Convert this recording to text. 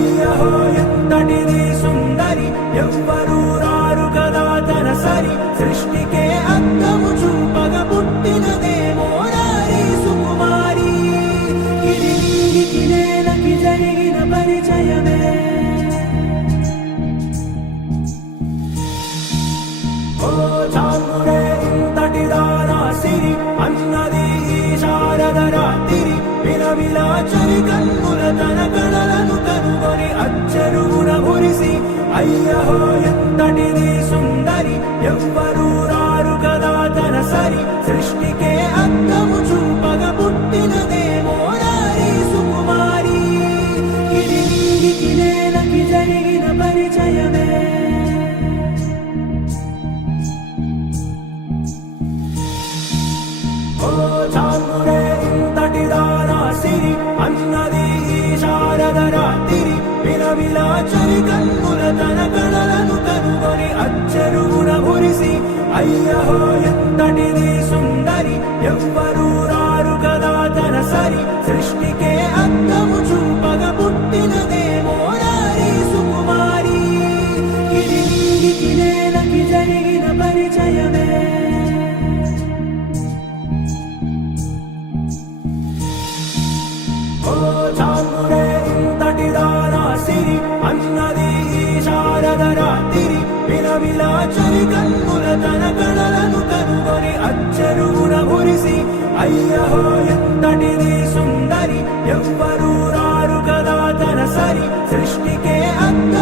అయ్యహో ఎంతటిది సుందరి ఎవ్వరూ రారు కదా తన సరి సృష్టికే అద్దము చూపగ పుట్టినదేమో నారీ సుకుమారి ఇది నీకి నేలకి జరిగిన పరిచయమే ఓ చాంగుడే ఇంతటి దానా సిరి అన్నది ఈ శారద రాత్రి విలవిలా చలి కన్నుల తన కళలను కనుగొని అచ్చరువున మురిసి అయ్యహో ఎంతటిది సుందరి ఎవ్వరూ రారు కదా తన సరి సృష్టికే అద్దము చూపగ పుట్టినదేమో నారీ సుకుమారి ఇది నీకి నేలకి జరిగిన పరిచయమే ఓ చాంగుడే ఇంతటి దానా సిరి అన్నది ఈ శారద రాత్రి విలవిలా చలి కన్నుల తన కళలను కనుగొని అచ్చరువున మురిసి అయ్యహో ఎంతటిది సుందరి ఎవ్వరూ రారు కదా తన సరి సృష్టికే అద్దము చూపగ పుట్టినదేమో నారీ సుకుమారి ఇది నీకి నేలకి జరిగిన పరిచయమే ఓ చాంగుడే ఇంతటి దానా సిరి అన్నది ఈ శారద రాత్రి విలవిలా చలి కన్నుల తన కళలను కనుగొని అచ్చరువున మురిసి అయ్యహో ఎంతటిది సుందరి ఎవ్వరూ రారు కదా తన సరి సృష్టికే అద్ద